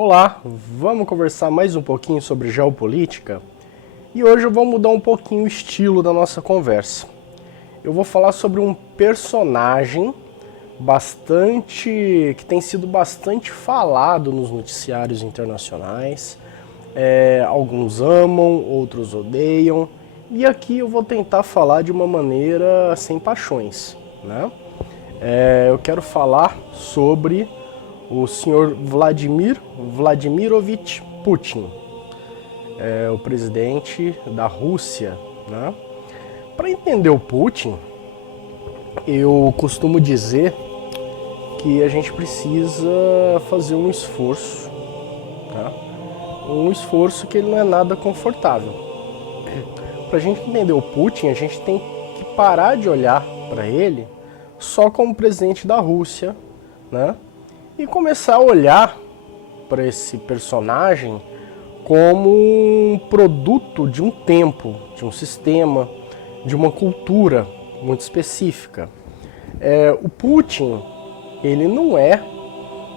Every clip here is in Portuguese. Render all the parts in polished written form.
Olá, vamos conversar mais um pouquinho sobre geopolítica e hoje eu vou mudar um pouquinho o estilo da nossa conversa. Eu vou falar sobre um personagem que tem sido bastante falado nos noticiários internacionais. Alguns amam, outros odeiam, e aqui eu vou tentar falar de uma maneira sem paixões, né? Eu quero falar sobre o senhor Vladimir Vladimirovich Putin, o presidente da Rússia, né? Para entender o Putin, eu costumo dizer que a gente precisa fazer um esforço, tá? Um esforço que ele não é nada confortável. Para a gente entender o Putin, a gente tem que parar de olhar para ele só como presidente da Rússia, né? E começar a olhar para esse personagem como um produto de um tempo, de um sistema, de uma cultura muito específica. O Putin, ele não é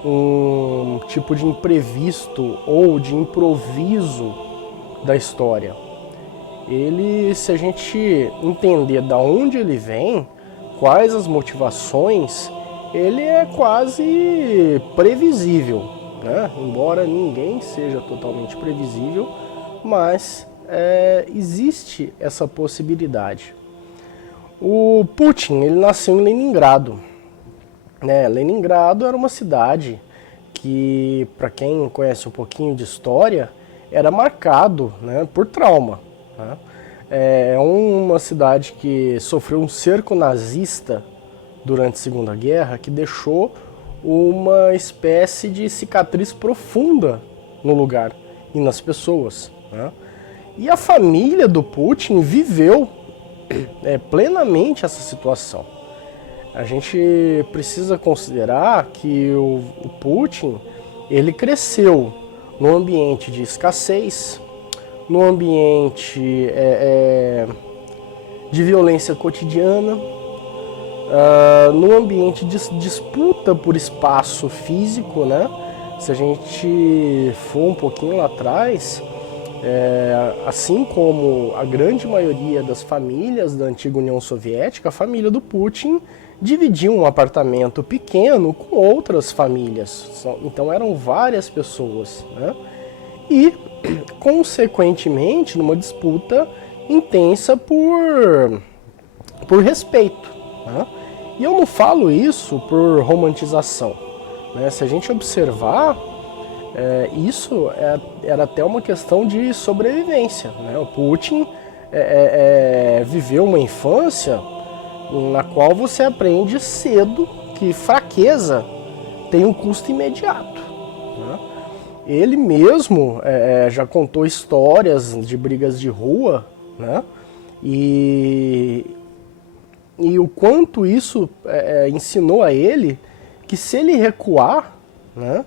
um tipo de imprevisto ou de improviso da história. Ele, se a gente entender de onde ele vem, quais as motivações, ele é quase previsível, né? Embora ninguém seja totalmente previsível, mas existe essa possibilidade. O Putin, ele nasceu em Leningrado, né? Leningrado era uma cidade que, para quem conhece um pouquinho de história, era marcado, né, por trauma, né? É uma cidade que sofreu um cerco nazista durante a Segunda Guerra, que deixou uma espécie de cicatriz profunda no lugar e nas pessoas, né? E a família do Putin viveu plenamente essa situação. A gente precisa considerar que o Putin, ele cresceu num ambiente de escassez, num ambiente de violência cotidiana, no ambiente de disputa por espaço físico, né? Se a gente for um pouquinho lá atrás, assim como a grande maioria das famílias da antiga União Soviética, a família do Putin dividia um apartamento pequeno com outras famílias. Então eram várias pessoas, né? E, consequentemente, numa disputa intensa por respeito, né? E eu não falo isso por romantização, né? Se a gente observar, isso era até uma questão de sobrevivência, né? O Putin viveu uma infância na qual você aprende cedo que fraqueza tem um custo imediato, né? Ele mesmo já contou histórias de brigas de rua, né? E o quanto isso ensinou a ele que se ele recuar, né,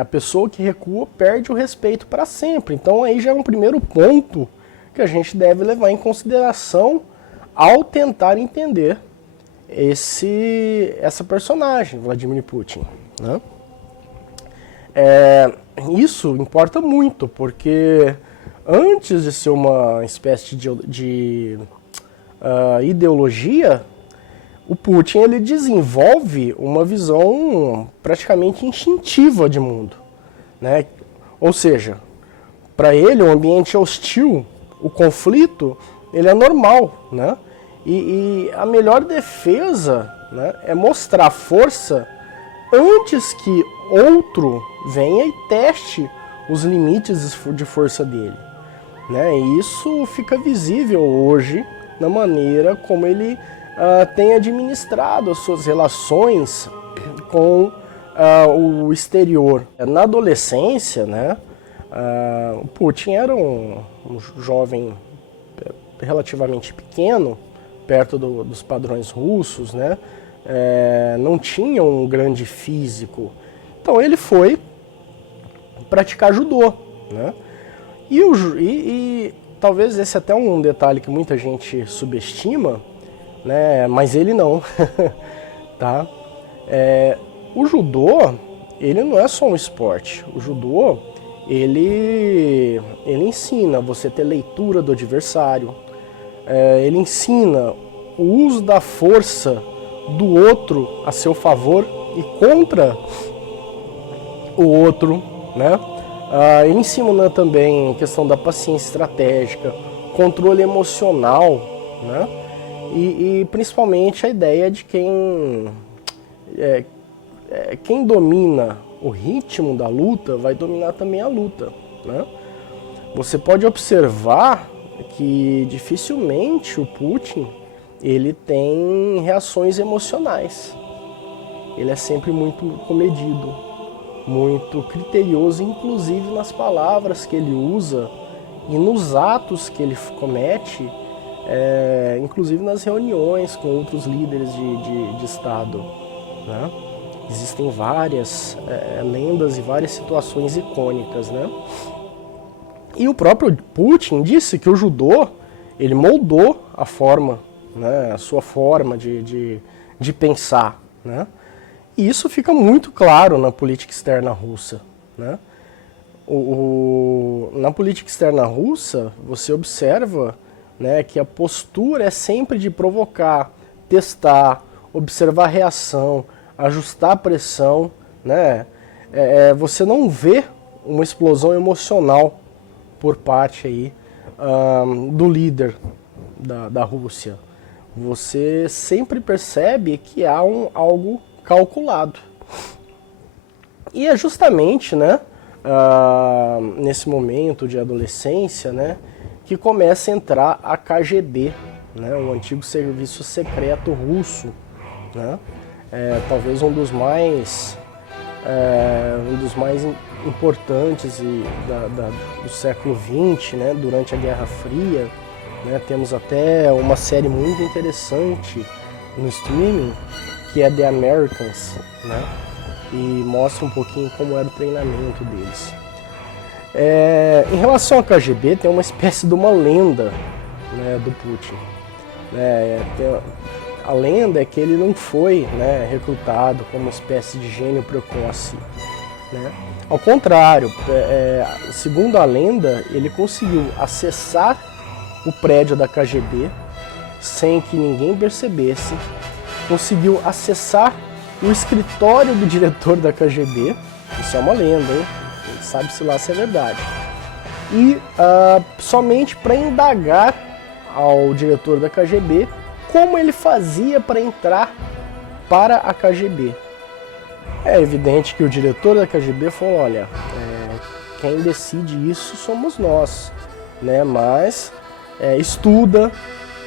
a pessoa que recua perde o respeito para sempre. Então aí já é um primeiro ponto que a gente deve levar em consideração ao tentar entender essa personagem, Vladimir Putin, né? Isso importa muito, porque antes de ser uma espécie de ideologia, o Putin ele desenvolve uma visão praticamente instintiva de mundo, né? Ou seja, para ele o ambiente hostil, o conflito, ele é normal, né? E a melhor defesa, né, é mostrar força antes que outro venha e teste os limites de força dele, né? E isso fica visível hoje na maneira como ele tem administrado as suas relações com o exterior. Na adolescência, né, o Putin era um jovem relativamente pequeno, perto dos padrões russos, né? Não tinha um grande físico. Então ele foi praticar judô, né? E talvez esse é até um detalhe que muita gente subestima, né? Mas ele não, tá? O judô, ele não é só um esporte. O judô, ele ensina você ter leitura do adversário, ele ensina o uso da força do outro a seu favor e contra o outro, né? Ele ensina também a questão da paciência estratégica, controle emocional, né? E principalmente a ideia de quem domina o ritmo da luta vai dominar também a luta, né? Você pode observar que dificilmente o Putin ele tem reações emocionais. Ele é sempre muito comedido, muito criterioso, inclusive nas palavras que ele usa e nos atos que ele comete, inclusive nas reuniões com outros líderes de Estado, né? Existem várias lendas e várias situações icônicas, né? E o próprio Putin disse que o judô, ele moldou a forma, né, a sua forma de pensar, né? E isso fica muito claro na política externa russa, né? Na política externa russa, você observa, né, que a postura é sempre de provocar, testar, observar a reação, ajustar a pressão, né? Você não vê uma explosão emocional por parte aí, do líder da Rússia. Você sempre percebe que há algo calculado. E é justamente, né, nesse momento de adolescência, né, que começa a entrar a KGB, né, o antigo serviço secreto russo, né, talvez um dos mais importantes do século XX, né, durante a Guerra Fria, né. Temos até uma série muito interessante no streaming, que é The Americans, né, e mostra um pouquinho como era o treinamento deles. Em relação ao KGB, tem uma espécie de uma lenda, né, do Putin. A lenda é que ele não foi, né, recrutado como uma espécie de gênio precoce, né? Ao contrário, segundo a lenda, ele conseguiu acessar o prédio da KGB sem que ninguém percebesse, conseguiu acessar o escritório do diretor da KGB, isso é uma lenda, hein? Sabe-se lá se é verdade, e somente para indagar ao diretor da KGB como ele fazia para entrar para a KGB. É evidente que o diretor da KGB falou, olha, quem decide isso somos nós, né? Mas estuda,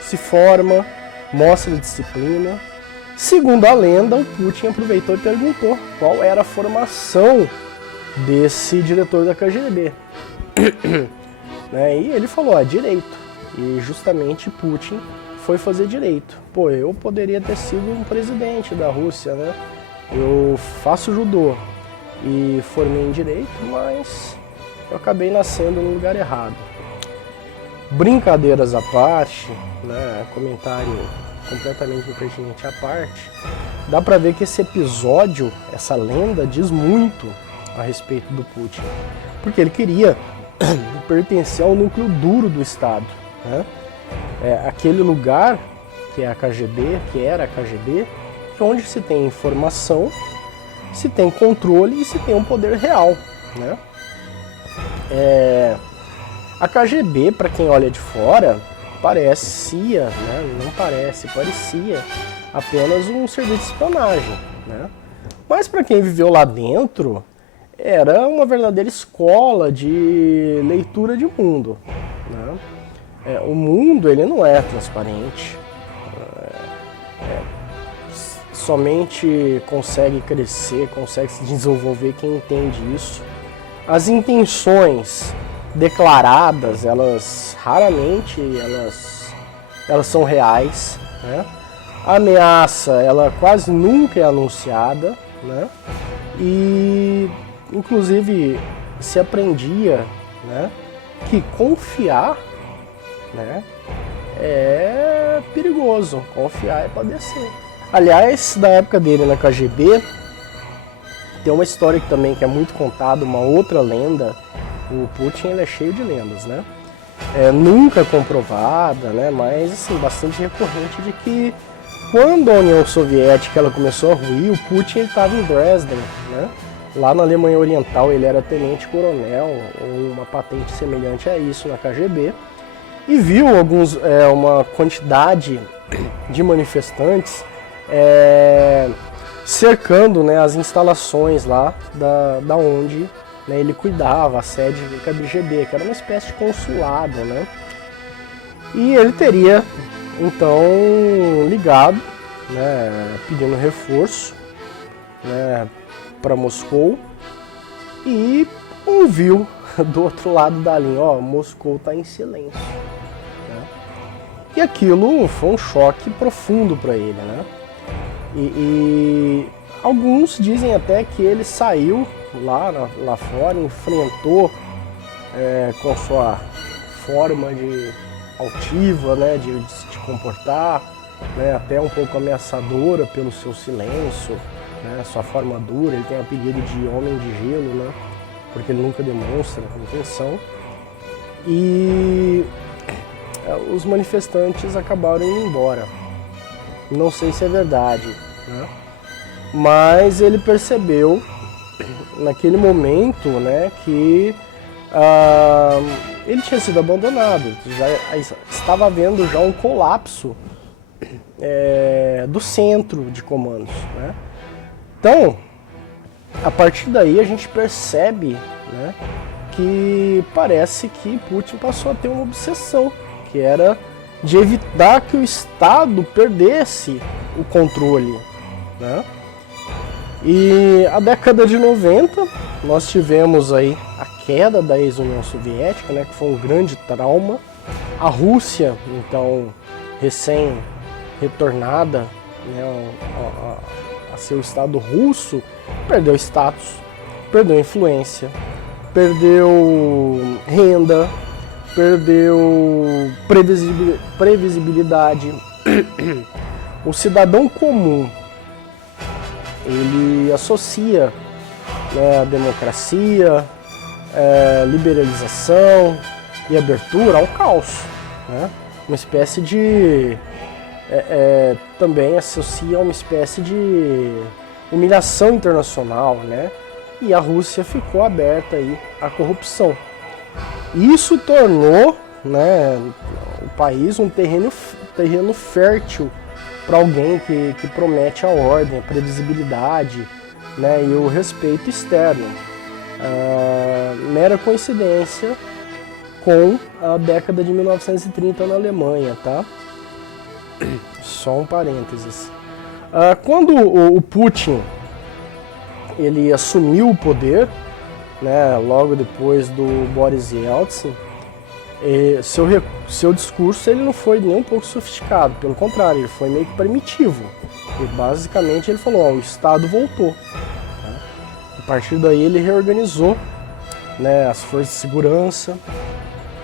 se forma, mostra disciplina. Segundo a lenda, o Putin aproveitou e perguntou qual era a formação desse diretor da KGB. E ele falou, direito. E justamente Putin foi fazer direito. Pô, eu poderia ter sido um presidente da Rússia, né? Eu faço judô e formei em direito, mas eu acabei nascendo no lugar errado. Brincadeiras à parte, né? Comentário completamente impertinente à parte, dá pra ver que esse episódio, essa lenda, diz muito a respeito do Putin, porque ele queria pertencer ao núcleo duro do Estado, né? Aquele lugar que é a KGB, que era a KGB, onde se tem informação, se tem controle e se tem um poder real, né? A KGB, para quem olha de fora, parecia, né? Não parece, parecia apenas um serviço de espionagem, né? Mas para quem viveu lá dentro, era uma verdadeira escola de leitura de mundo, né? O mundo, ele não é transparente, somente consegue crescer, consegue se desenvolver quem entende isso. As intenções declaradas, elas raramente elas são reais, né? A ameaça, ela quase nunca é anunciada, né? E inclusive se aprendia, né, que confiar, né, é perigoso, confiar é padecer. Aliás, da época dele na KGB, Tem uma história que também que é muito contada, uma outra lenda. O Putin ele é cheio de lendas, né? Nunca comprovada, né? Mas assim, bastante recorrente de que quando a União Soviética ela começou a ruir, o Putin estava em Dresden, né? Lá na Alemanha Oriental ele era tenente-coronel, ou uma patente semelhante a isso na KGB, e viu uma quantidade de manifestantes cercando, né, as instalações lá da onde, né, ele cuidava, a sede do KGB, que era uma espécie de consulado, né? E ele teria então ligado, né, pedindo reforço, né, para Moscou, e ouviu do outro lado da linha, ó, Moscou está em silêncio, né? E aquilo foi um choque profundo para ele, né? E alguns dizem até que ele saiu lá fora, enfrentou com sua forma de altiva, né, de se comportar, né, até um pouco ameaçadora pelo seu silêncio, né, sua forma dura. Ele tem o apelido de Homem de Gelo, né, porque ele nunca demonstra intenção. E os manifestantes acabaram indo embora. Não sei se é verdade, né, mas ele percebeu naquele momento, né, que ele tinha sido abandonado, já estava havendo já um colapso do centro de comandos, né? Então, a partir daí a gente percebe, né, que parece que Putin passou a ter uma obsessão, que era de evitar que o Estado perdesse o controle, né? E a década de 90, nós tivemos aí a queda da ex-União Soviética, né, que foi um grande trauma. A Rússia, então, recém-retornada, né, a seu Estado russo, perdeu status, perdeu influência, perdeu renda, perdeu previsibilidade. O cidadão comum, ele associa, né, a democracia, liberalização e abertura ao caos, né? Uma espécie de... também associa uma espécie de humilhação internacional, né? E a Rússia ficou aberta aí à corrupção. Isso tornou, né, o país um terreno fértil para alguém que promete a ordem, a previsibilidade, né, e o respeito externo. Mera coincidência com a década de 1930 na Alemanha, tá? Só um parênteses. Quando o Putin ele assumiu o poder, né, logo depois do Boris Yeltsin, seu discurso ele não foi nem um pouco sofisticado, pelo contrário, ele foi meio que primitivo. E basicamente ele falou, o Estado voltou. Né? A partir daí ele reorganizou, né, as forças de segurança,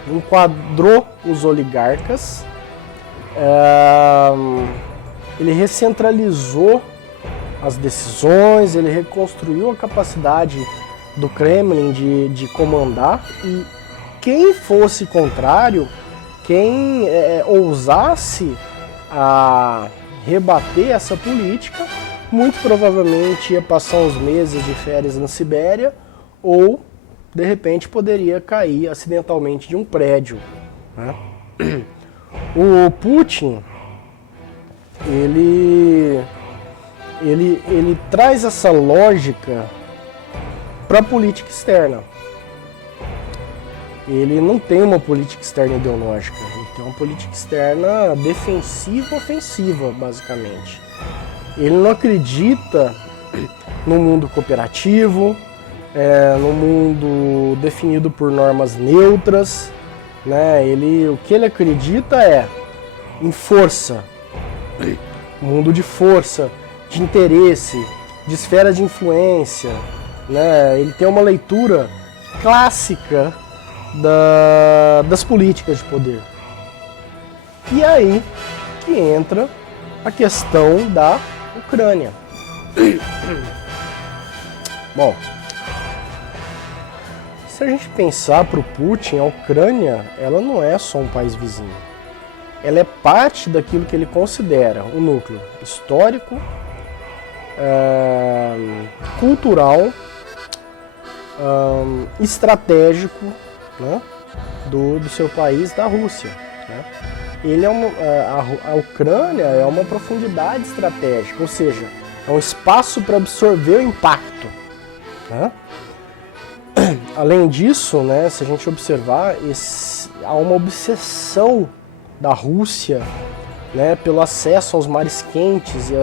enquadrou os oligarcas, ele recentralizou as decisões, ele reconstruiu a capacidade do Kremlin de comandar, e quem fosse contrário, quem ousasse a rebater essa política, muito provavelmente ia passar uns meses de férias na Sibéria, ou de repente poderia cair acidentalmente de um prédio, né? O Putin, ele traz essa lógica para a política externa. Ele não tem uma política externa ideológica, ele tem uma política externa defensiva-ofensiva, basicamente. Ele não acredita no mundo cooperativo, no mundo definido por normas neutras, né? O que ele acredita é em força, mundo de força, de interesse, de esfera de influência, né? Ele tem uma leitura clássica das políticas de poder. E aí que entra a questão da Ucrânia. Bom, se a gente pensar para o Putin, a Ucrânia, ela não é só um país vizinho. Ela é parte daquilo que ele considera o núcleo histórico, cultural, estratégico, né, do seu país, da Rússia. Né? Ele a Ucrânia é uma profundidade estratégica, ou seja, é um espaço para absorver o impacto. Né? Além disso, né, se a gente observar, há uma obsessão da Rússia, né, pelo acesso aos mares quentes e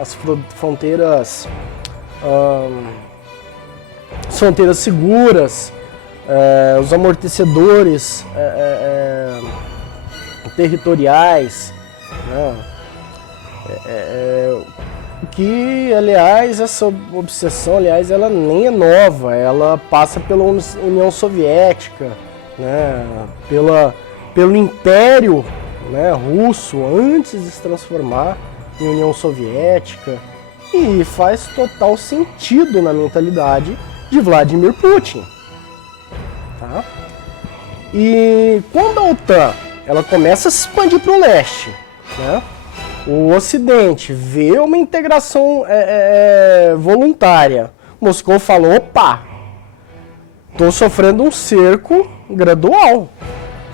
as fronteiras seguras, os amortecedores territoriais, né, que, aliás, essa obsessão, aliás, ela nem é nova, ela passa pela União Soviética, né, pelo Império, né, russo, antes de se transformar em União Soviética, e faz total sentido na mentalidade de Vladimir Putin. Tá? E quando a OTAN ela começa a se expandir para o leste, né, o Ocidente vê uma integração voluntária, Moscou falou, opa, estou sofrendo um cerco gradual.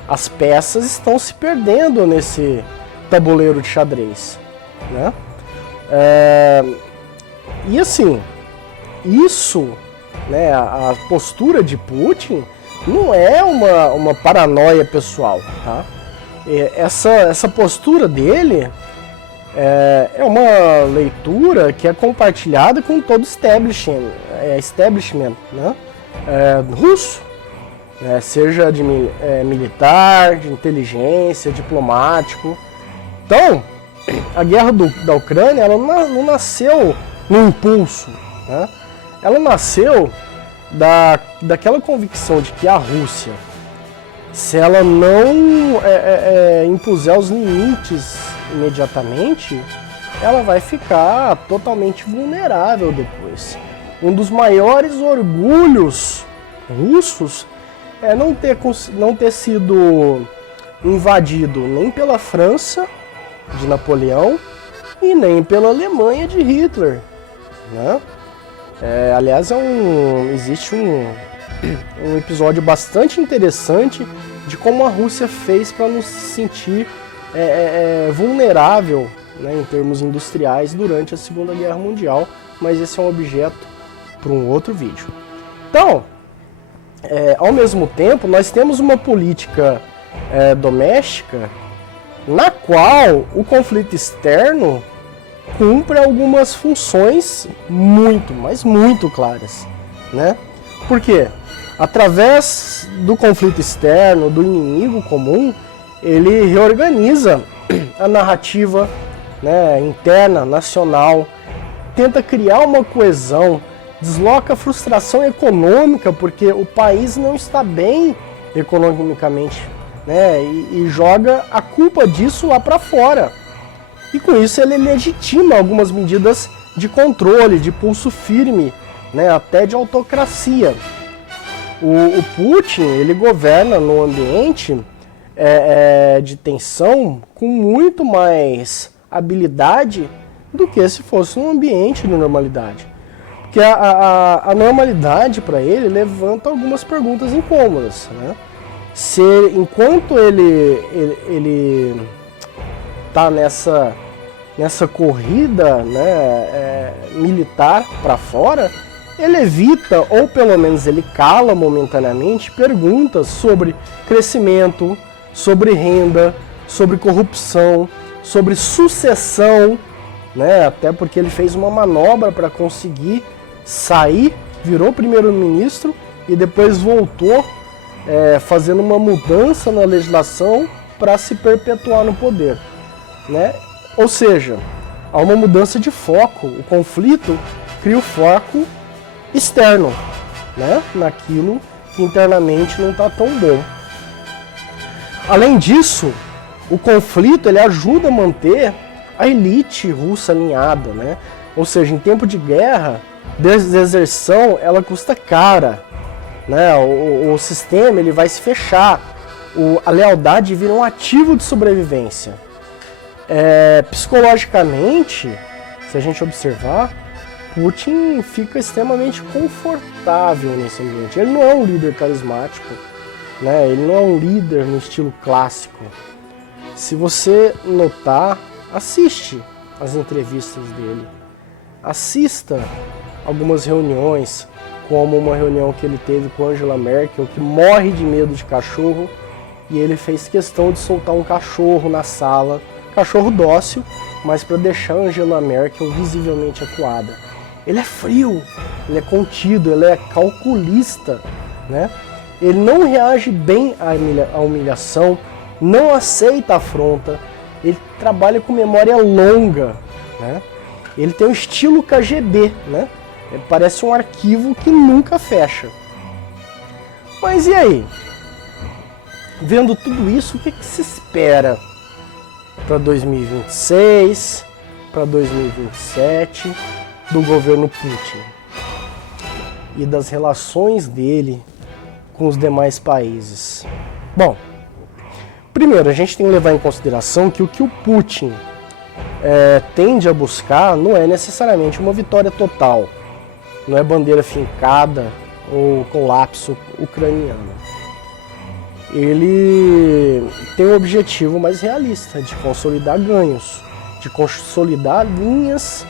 As peças estão se perdendo nesse tabuleiro de xadrez. Né? E assim, isso, né, a postura de Putin não é uma paranoia pessoal. Tá? Essa postura dele é uma leitura que é compartilhada com todo o establishment né, russo. Seja de militar, de inteligência, diplomático. Então, a guerra da Ucrânia ela não nasceu no impulso. Né? Ela nasceu daquela convicção de que a Rússia, se ela não impuser os limites imediatamente, ela vai ficar totalmente vulnerável depois. Um dos maiores orgulhos russos é não ter sido invadido nem pela França, de Napoleão, e nem pela Alemanha, de Hitler. Né? Aliás, existe um episódio bastante interessante de como a Rússia fez para não se sentir vulnerável, né, em termos industriais durante a Segunda Guerra Mundial, mas esse é um objeto para um outro vídeo. Então, ao mesmo tempo, nós temos uma política doméstica na qual o conflito externo cumpre algumas funções muito, mas muito claras. Né? Por quê? Através do conflito externo, do inimigo comum, ele reorganiza a narrativa, né, interna, nacional, tenta criar uma coesão, desloca a frustração econômica, porque o país não está bem economicamente, né, e joga a culpa disso lá para fora. E com isso ele legitima algumas medidas de controle, de pulso firme, né, até de autocracia. O Putin, ele governa num ambiente de tensão com muito mais habilidade do que se fosse um ambiente de normalidade. Porque a normalidade para ele levanta algumas perguntas incômodas. Né? Se enquanto ele está nessa corrida, né, militar para fora, ele evita, ou pelo menos ele cala momentaneamente, perguntas sobre crescimento, sobre renda, sobre corrupção, sobre sucessão, né? Até porque ele fez uma manobra para conseguir sair, virou primeiro-ministro e depois voltou fazendo uma mudança na legislação para se perpetuar no poder. Né? Ou seja, há uma mudança de foco. O conflito cria o foco externo, né? Naquilo que internamente não está tão bom. Além disso, o conflito ele ajuda a manter a elite russa alinhada, né? Ou seja, em tempo de guerra, deserção, ela custa cara, né? O sistema ele vai se fechar, a lealdade vira um ativo de sobrevivência. Psicologicamente, se a gente observar, Putin fica extremamente confortável nesse ambiente. Ele não é um líder carismático, né? Ele não é um líder no estilo clássico. Se você notar, assiste as entrevistas dele, assista algumas reuniões, como uma reunião que ele teve com Angela Merkel, que morre de medo de cachorro, e ele fez questão de soltar um cachorro na sala, cachorro dócil, mas para deixar Angela Merkel visivelmente acuada. Ele é frio, ele é contido, ele é calculista, né? Ele não reage bem à humilhação, não aceita a afronta, ele trabalha com memória longa, né? Ele tem um estilo KGB, né? Ele parece um arquivo que nunca fecha. Mas e aí? Vendo tudo isso, o que se espera para 2026, para 2027 do governo Putin e das relações dele com os demais países? Bom, primeiro a gente tem que levar em consideração que o Putin tende a buscar não é necessariamente uma vitória total, não é bandeira fincada ou colapso ucraniano. Ele tem um objetivo mais realista de consolidar ganhos, de consolidar linhas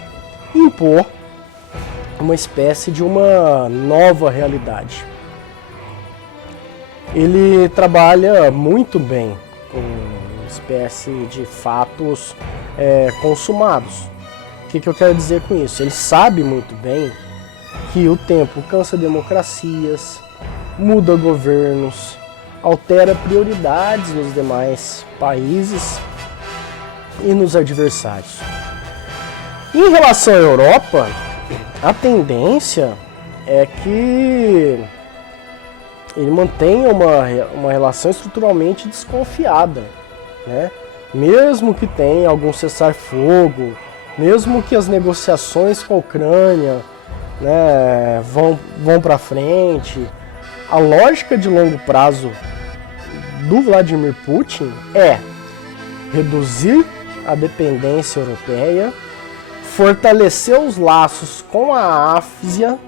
e impor uma espécie de uma nova realidade. Ele trabalha muito bem com uma espécie de fatos consumados. O que eu quero dizer com isso? Ele sabe muito bem que o tempo cansa democracias, muda governos, altera prioridades nos demais países e nos adversários. Em relação à Europa, a tendência é que ele mantenha uma relação estruturalmente desconfiada, né? Mesmo que tenha algum cessar-fogo, mesmo que as negociações com a Ucrânia, né, vão para frente, a lógica de longo prazo do Vladimir Putin é reduzir a dependência europeia, fortalecer os laços com a Ásia,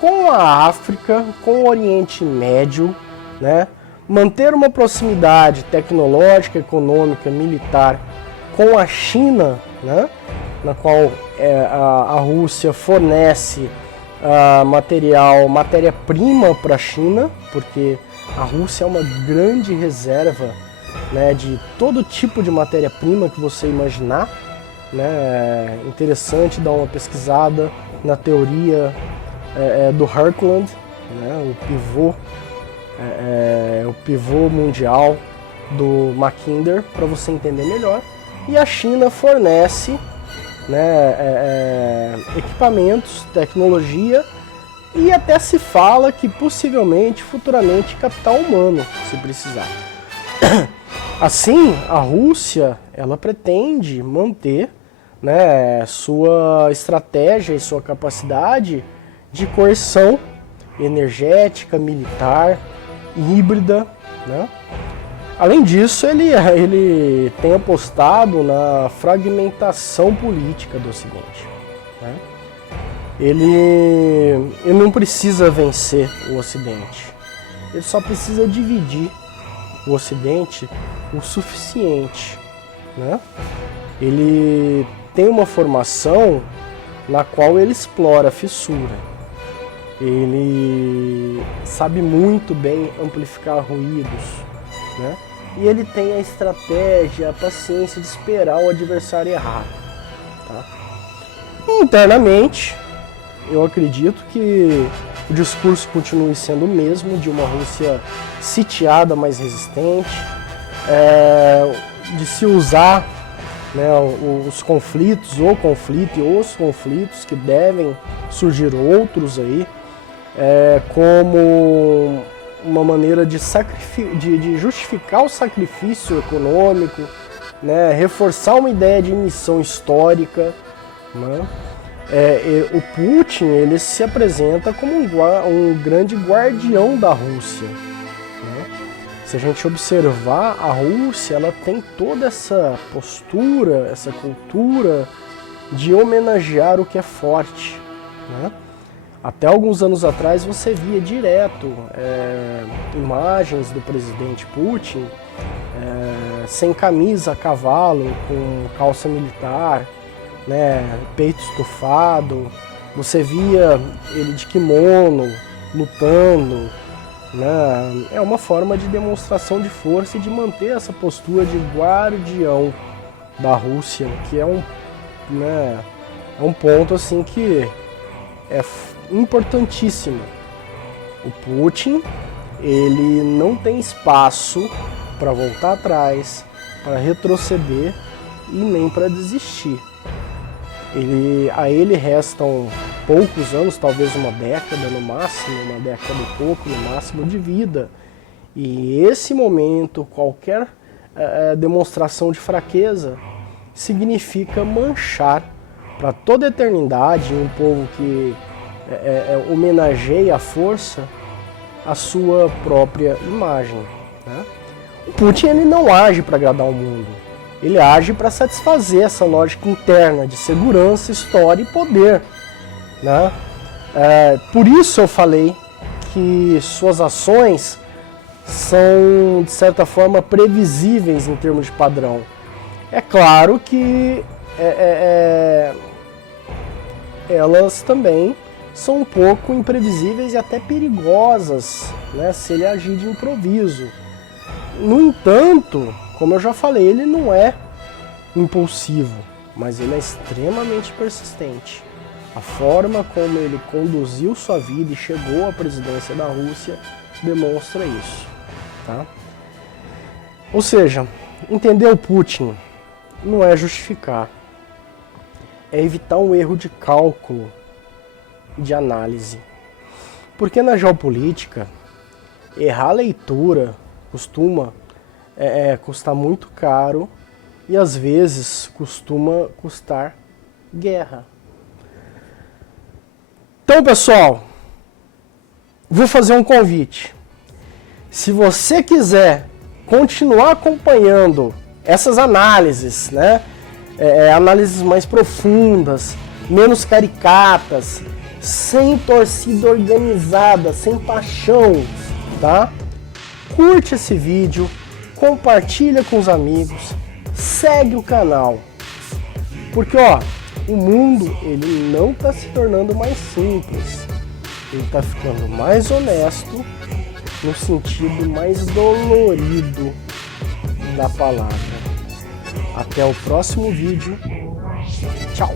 com a África, com o Oriente Médio, né? Manter uma proximidade tecnológica, econômica, militar com a China, né? Na qual a Rússia fornece matéria-prima para a China, porque a Rússia é uma grande reserva, né, de todo tipo de matéria-prima que você imaginar, né? É interessante dar uma pesquisada na teoria do Heartland, né, o pivô mundial do Mackinder, para você entender melhor. E a China fornece, né, equipamentos, tecnologia e até se fala que possivelmente, futuramente, capital humano, se precisar. Assim, a Rússia ela pretende manter, né, sua estratégia e sua capacidade de coerção energética, militar, híbrida, né? Além disso, ele tem apostado na fragmentação política do Ocidente, né? Ele não precisa vencer o Ocidente, ele só precisa dividir o Ocidente o suficiente, né? Ele tem uma formação na qual ele explora a fissura. Ele sabe muito bem amplificar ruídos, né? E ele tem a estratégia, a paciência de esperar o adversário errar, tá? Internamente, eu acredito que o discurso continue sendo o mesmo, de uma Rússia sitiada, mais resistente, de se usar, né, os conflitos, o conflito e os conflitos, que devem surgir outros aí, como uma maneira de justificar o sacrifício econômico, né, reforçar uma ideia de missão histórica, né, O Putin, ele se apresenta como um grande guardião da Rússia, né? Se a gente observar, a Rússia, ela tem toda essa postura, essa cultura de homenagear o que é forte, né? Até alguns anos atrás você via direto imagens do presidente Putin sem camisa a cavalo, com calça militar, né, peito estufado. Você via ele de kimono, lutando, né? É uma forma de demonstração de força e de manter essa postura de guardião da Rússia, que é um ponto assim que é importantíssimo. O Putin, ele não tem espaço para voltar atrás, para retroceder e nem para desistir. A ele restam poucos anos, talvez uma década no máximo, uma década e pouco no máximo de vida. E esse momento, qualquer demonstração de fraqueza, significa manchar para toda a eternidade um povo que homenageia a força a sua própria imagem, né? O Putin, ele não age para agradar o mundo, ele age para satisfazer essa lógica interna de segurança, história e poder, né? Por isso eu falei que suas ações são, de certa forma, previsíveis em termos de padrão. É claro que elas também são um pouco imprevisíveis e até perigosas, né, se ele agir de improviso. No entanto, como eu já falei, ele não é impulsivo, mas ele é extremamente persistente. A forma como ele conduziu sua vida e chegou à presidência da Rússia demonstra isso, tá? Ou seja, entender o Putin não é justificar, é evitar um erro de cálculo, de análise. Porque na geopolítica, errar a leitura costuma custar muito caro e às vezes costuma custar guerra. Então, pessoal, vou fazer um convite. Se você quiser continuar acompanhando essas análises, né, análises mais profundas, menos caricatas, sem torcida organizada, sem paixão, tá? Curte esse vídeo, compartilha com os amigos, segue o canal. Porque, ó, o mundo, ele não está se tornando mais simples. Ele está ficando mais honesto, no sentido mais dolorido da palavra. Até o próximo vídeo. Tchau!